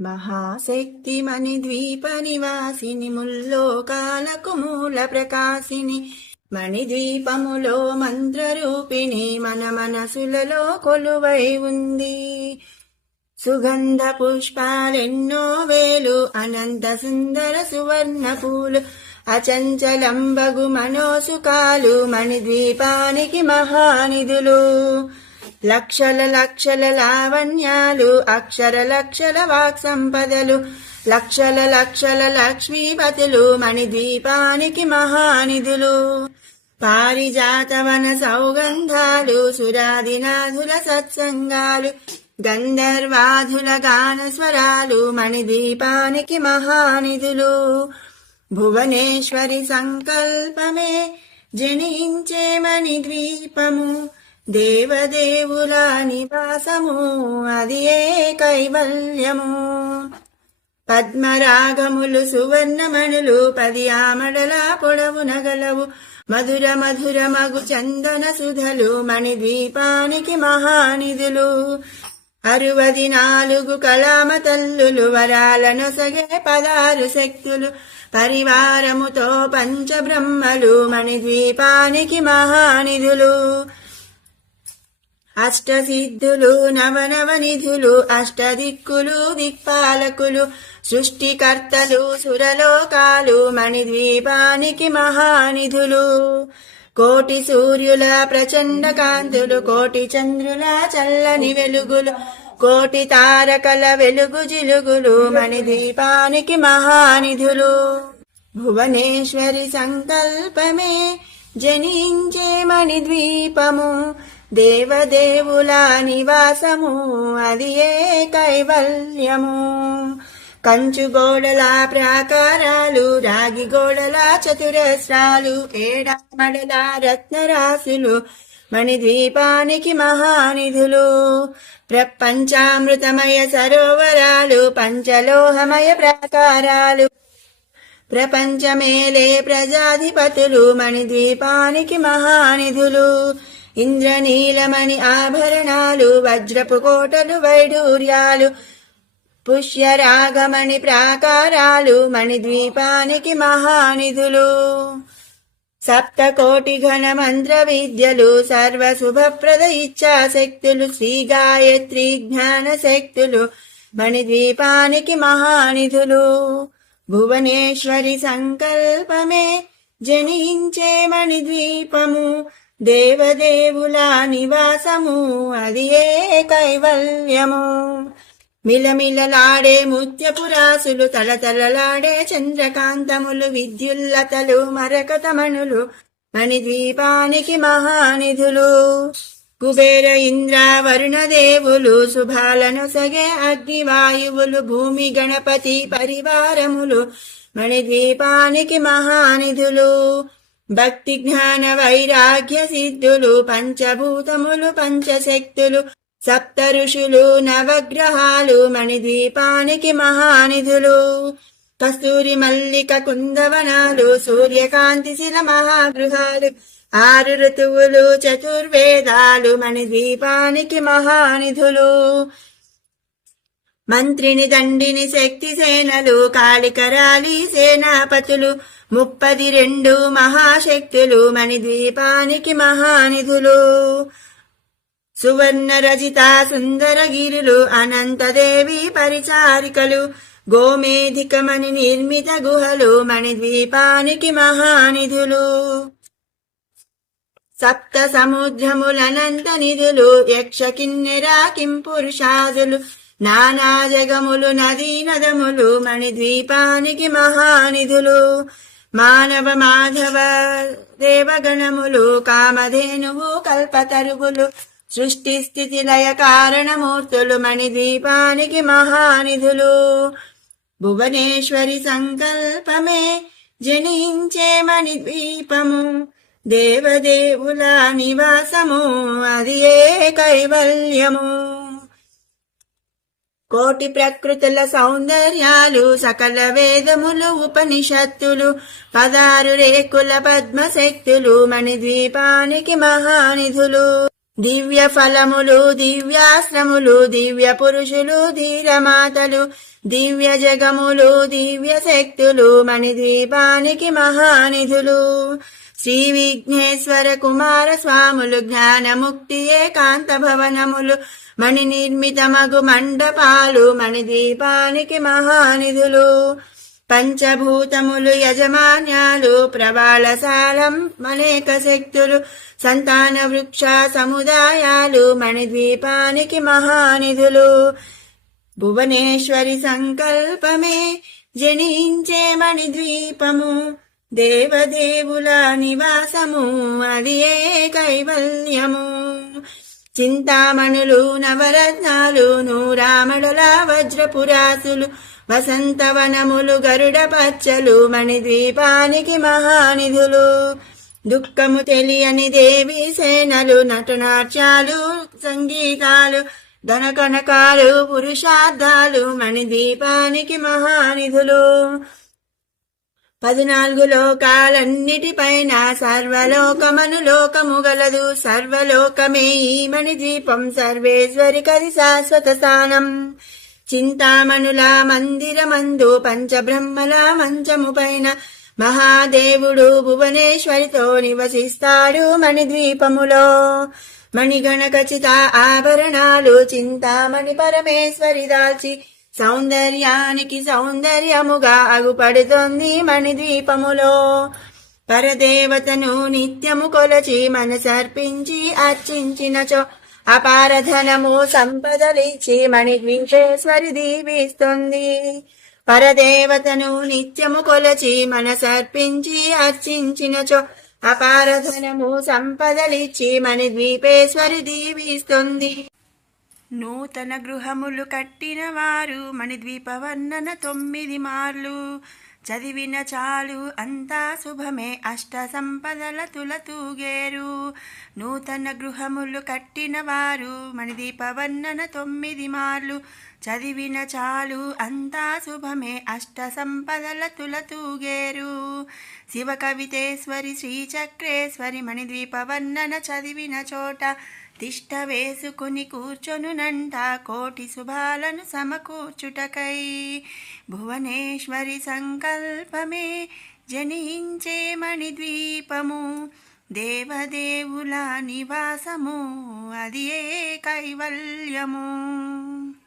మహాశక్తి మణిద్వీప నివాసిని ముల్లోకాలకు మూల ప్రకాశిని మణిద్వీపములో మంత్రరూపిణి మన మనసులలో కొలువై ఉంది. సుగంధ పుష్పాలెన్నో వేలు అనంత సుందర సువర్ణ పూలు అచంచలంబగు మనోసుకాలు మణిద్వీపానికి మహానిధులు. లక్షల లక్షల లావణ్యాలు అక్షర లక్షల వాక్ సంపదలు లక్షల లక్షల లక్ష్మీపతులు మణిద్వీపానికి మహానిధులు. పారిజాతవన సౌగంధాలు సురాదినాథుల సత్సంగాలు గంధర్వాధుల గాన స్వరాలు మణిద్వీపానికి మహానిధులు. భువనేశ్వరి సంకల్పమే జనించే మణిద్వీపము దేవదేవుల నివాసము అది ఏ కైవల్యము. పద్మరాగములు సువర్ణమణులు 10 ఆమడల పొడవు నగలవు మధుర మధుర మగు చందన సుధలు మణిద్వీపానికి మహానిధులు. 64 కళామ తల్లులు వరాలనొసగే 16 శక్తులు పరివారముతో పంచబ్రహ్మలు మణిద్వీపానికి మహానిధులు. అష్టసిద్ధులు నవనవనిధులు అష్టదిక్కులు దిక్పాలకులు సృష్టికర్తలు సురలోకాలు మణిద్వీపానికి మహానిధులు. కోటి సూర్యుల ప్రచండ కాంతులు కోటి చంద్రుల చల్లని వెలుగులు కోటి తారకల వెలుగు జిలుగులు మణిద్వీపానికి మహానిధులు. భువనేశ్వరి సంకల్పమే జనించే మణిద్వీపము దేవదేవుల నివాసము అది ఏ కైవల్యము. కంచు గోడల ప్రాకారాలు రాగి గోడల చతురస్రాలు ఏడామడల రత్నరాశులు మణిద్వీపానికి మహానిధులు. ప్రపంచామృతమయ సరోవరాలు పంచలోహమయ ప్రాకారాలు ప్రపంచమేలే ప్రజాధిపతులు మణిద్వీపానికి మహానిధులు. ఇంద్రనీలమణి ఆభరణాలు వజ్రపు కోటలు వైఢూర్యాలు పుష్యరాగమణి ప్రాకారాలు మణిద్వీపానికి మహానిధులు. 7 కోటి ఘన మంత్ర విద్యలు సర్వశుభప్రద ఇచ్ఛాశక్తులు శ్రీ గాయత్రి జ్ఞాన శక్తులు మణిద్వీపానికి మహానిధులు. భువనేశ్వరి సంకల్పమే జనించే మణిద్వీపము దేవదేవుల నివాసము అది ఏ కైవల్యము. మిలమిలలాడే ముత్యపురాసులు తలతలలాడే చంద్రకాంతములు విద్యుల్లతలు మరకతమణులు మణిద్వీపానికి మహానిధులు. కుబేర ఇంద్ర వరుణ దేవులు శుభాలను సగే అగ్నివాయువులు భూమి గణపతి పరివారములు మణిద్వీపానికి మహానిధులు. భక్తి జ్ఞాన వైరాగ్య సిద్ధులు పంచభూతములు పంచశక్తులు 7 ఋషులు నవగ్రహాలు మణిద్వీపానికి మహానిధులు. కస్తూరి మల్లిక కుందవనాలు సూర్యకాంతి శిల మహాగృహాలు 6 ఋతువులు చతుర్వేదాలు మణిద్వీపానికి మహానిధులు. మంత్రిని దండిని శక్తి సేనలు కాళికరాలి సేనాపతులు 32 మహాశక్తులు మణిద్వీపానికి మహానిధులు. సువర్ణ రజిత సుందరగిరులు అనంతదేవి పరిచారికలు గోమేధికమణి నిర్మిత గుహలు మణిద్వీపానికి మహానిధులు. 7 సముద్రములనంత నిధులు యక్ష కిన్నెర కింపురుషాదులు నానా జగములు నదీ నదములు మణిద్వీపానికి మహానిధులు. మానవ మాధవ దేవగణములు కామధేనువు కల్పతరుగులు సృష్టి స్థితి లయ కారణమూర్తులు మణిద్వీపానికి మహానిధులు. భువనేశ్వరి సంకల్పమే జనించే మణిద్వీపము దేవదేవుల నివాసము అది ఏ కైవల్యము. కోటి ప్రకృతుల సౌందర్యాలు సకల వేదములు ఉపనిషత్తులు 16 రేకుల పద్మశక్తులు మణిద్వీపానికి మహానిధులు. దివ్య ఫలములు దివ్యాశ్రములు దివ్య పురుషులు ధీరమాతలు దివ్య జగములు దివ్య శక్తులు మణిద్వీపానికి మహానిధులు. శ్రీ విఘ్నేశ్వర కుమార స్వాములు జ్ఞానముక్తి ఏకాంత భవనములు మణి నిర్మితమగు మండపాలు మణిద్వీపానికి మహానిధులు. పంచభూతములు యజమాన్యాలు ప్రవాళశాలం అనేక శక్తులు సంతాన వృక్ష సముదాయాలు మణిద్వీపానికి మహానిధులు. భువనేశ్వరి సంకల్పమే జనించే మణిద్వీపము దేవదేవుల నివాసము అది ఏ కైవల్యము. చింతామణులు నవరత్నాలు నూరామడుల వజ్రపురాసులు వసంతవనములు గరుడ పచ్చలు మణిద్వీపానికి మహానిధులు. దుఃఖము తెలియని దేవి సేనలు నటనాట్యాలు సంగీతాలు ధనకనకాలు పురుషార్థాలు మణిద్వీపానికి మహానిధులు. 14 లోకాలన్నిటిపైన సర్వలోకమను లోకము గలదు సర్వలోకమే ఈ మణిద్వీపం సర్వేశ్వరి కది శాశ్వత స్థానం. చింతామణుల మందిరమందు పంచబ్రహ్మల మంచము పైన మహాదేవుడు భువనేశ్వరితో నివసిస్తాడు మణిద్వీపములో. మణిగణ ఖచిత ఆభరణాలు చింతామణి పరమేశ్వరి దాల్చి సౌందర్యానికి సౌందర్యముగా అగుపడుతోంది మణిద్వీపములో. పరదేవతను నిత్యము కొలచి మనసర్పించి అర్చించినచో అపారధనము సంపదలిచ్చి మణిద్వీపేశ్వరి దీవిస్తుంది. పరదేవతను నిత్యము కొలచి మనసర్పించి అర్చించినచో అపారధనము సంపదలిచ్చి మణిద్వీపేశ్వరి దీవిస్తుంది. నూతన గృహములు కట్టిన వారు మణిద్వీప వర్ణన 9 మార్లు చదివిన చాలు అంతా శుభమే అష్ట సంపదల తులతూగేరు. నూతన గృహములు కట్టిన వారు మణిద్వీప వర్ణన 9 మార్లు చదివిన చాలు అంతా శుభమే అష్ట సంపదల తులతూగేరు. శివ కవితేశ్వరి శ్రీచక్రేశ్వరి మణిద్వీప వర్ణన చదివిన చోట తిష్ట వేసుకుని కూర్చొనునంట కోటి శుభాలను సమకూర్చుటకై. భువనేశ్వరి సంకల్పమే జనించే మణిద్వీపము దేవదేవుల నివాసము అది ఏ కైవల్యము.